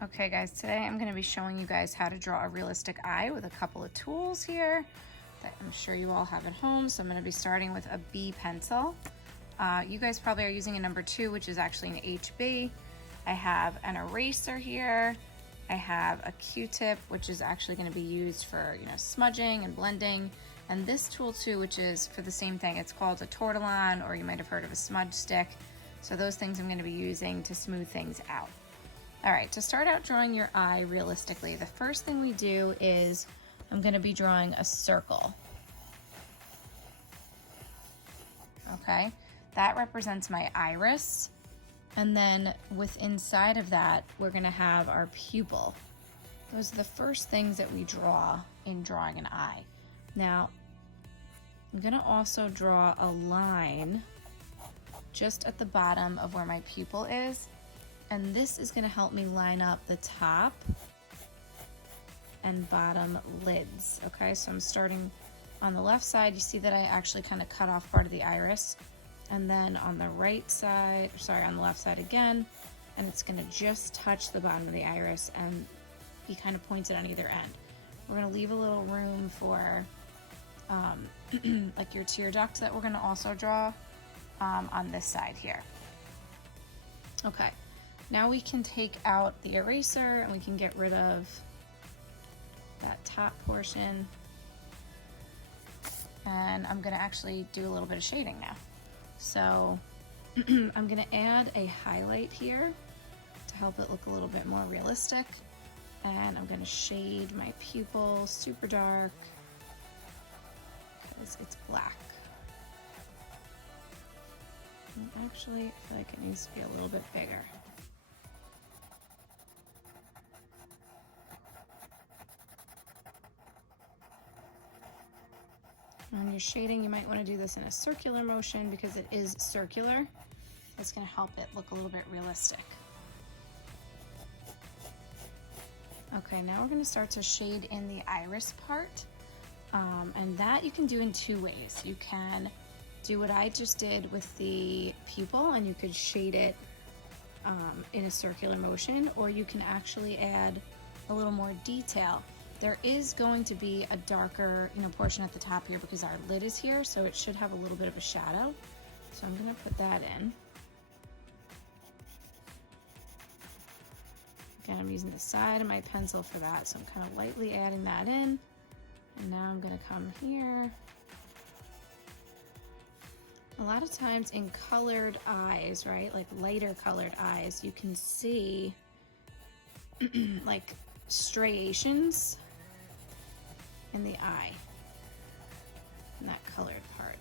Okay guys, today I'm going to be showing you guys how to draw a realistic eye with a couple of tools here that I'm sure you all have at home. So I'm going to be starting with a B pencil. You guys probably are using a number 2, which is actually an HB. I have an eraser here. I have a Q-tip, which is actually going to be used for, smudging and blending. And this tool too, which is for the same thing. It's called a tortillon, or you might have heard of a smudge stick. So those things I'm going to be using to smooth things out. All right, to start out drawing your eye realistically, the first thing we do is I'm going to be drawing a circle. Okay, that represents my iris. And then inside of that, we're going to have our pupil. Those are the first things that we draw in drawing an eye. Now, I'm going to also draw a line just at the bottom of where my pupil is. And this is going to help me line up the top and bottom lids. Okay, so I'm starting on the left side. You see that I actually kind of cut off part of the iris. And then on the right side, on the left side again, and it's going to just touch the bottom of the iris and be kind of pointed on either end. We're going to leave a little room for like your tear duct that we're going to also draw on this side here. Okay. Now we can take out the eraser and we can get rid of that top portion. And I'm gonna actually do a little bit of shading now. So I'm gonna add a highlight here to help it look a little bit more realistic. And I'm gonna shade my pupil super dark because it's black. And actually, I feel like it needs to be a little bit bigger. On your shading, you might want to do this in a circular motion because it is circular. It's going to help it look a little bit realistic. Okay, now we're going to start to shade in the iris part. And that you can do in 2 ways. You can do what I just did with the pupil, and you could shade it in a circular motion, or you can actually add a little more detail. There is going to be a darker, portion at the top here because our lid is here, so it should have a little bit of a shadow. So I'm going to put that in. Again, I'm using the side of my pencil for that, so I'm kind of lightly adding that in. And now I'm going to come here. A lot of times in colored eyes, right, like lighter colored eyes, you can see like striations in the eye, in that colored part.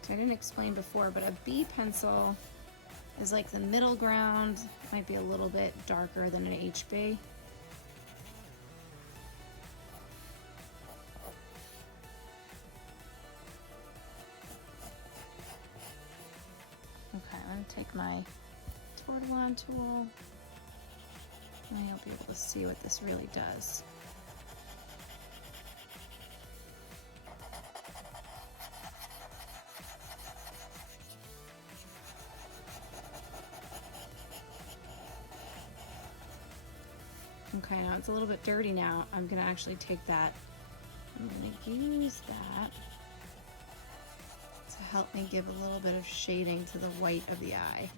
So I didn't explain before, but a B pencil is like the middle ground. Might be a little bit darker than an HB. Okay, I'm going to take my tortillon tool, and I'll be able to see what this really does. Okay, now it's a little bit dirty now. I'm going to actually take that. I'm going to use that to help me give a little bit of shading to the white of the eye.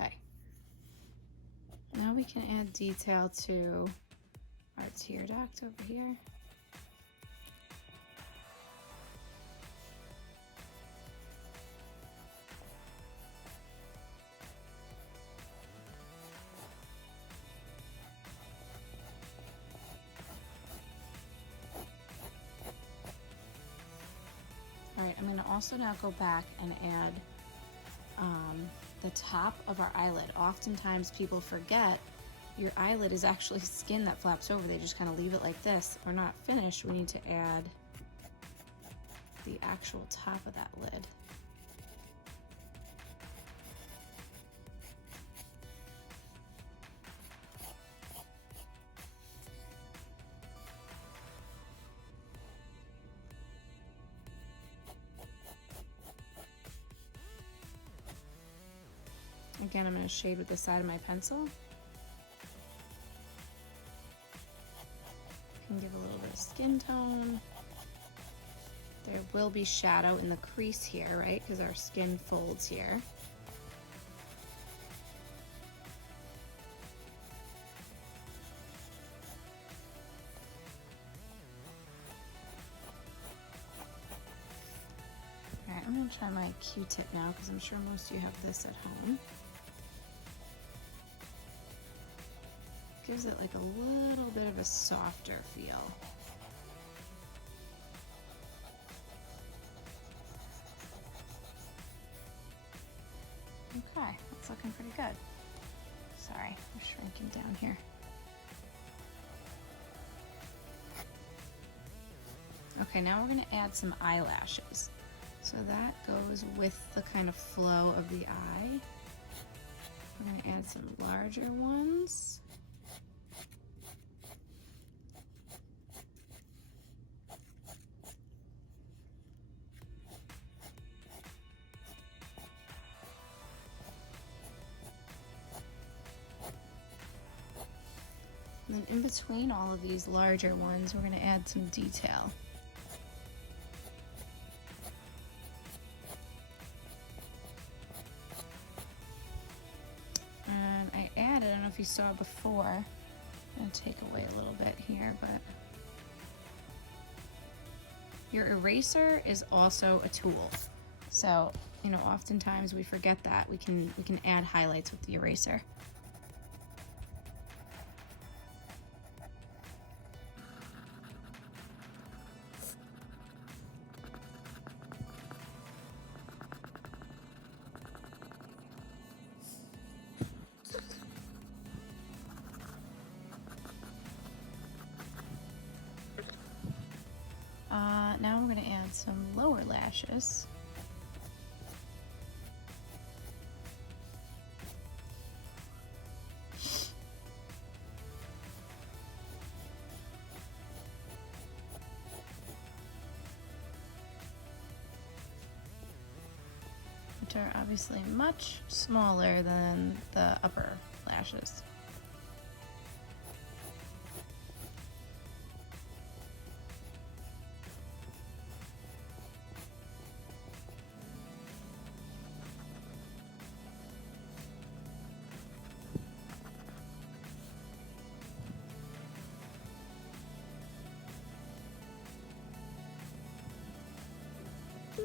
Okay. Now we can add detail to our tear duct over here. All right, I'm going to also now go back and add the top of our eyelid. Oftentimes people forget your eyelid is actually skin that flaps over. They just kind of leave it like this. We're not finished. We need to add the actual top of that lid. again, I'm going to shade with the side of my pencil. Can give a little bit of skin tone. There will be shadow in the crease here, right? Because our skin folds here. Alright, I'm going to try my Q-tip now because I'm sure most of you have this at home. Gives it like a little bit of a softer feel. Okay, that's looking pretty good. Sorry, I'm shrinking down here. Okay, now we're going to add some eyelashes. So that goes with the kind of flow of the eye. We're going to add some larger ones. And then in between all of these larger ones, we're going to add some detail. And I added, I don't know if you saw before, I'm going to take away a little bit here, but your eraser is also a tool. So, you know, oftentimes we forget that. We can add highlights with the eraser. Now we're going to add some lower lashes. Which are obviously much smaller than the upper lashes.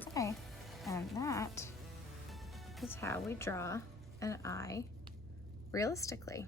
Okay, and that is how we draw an eye realistically.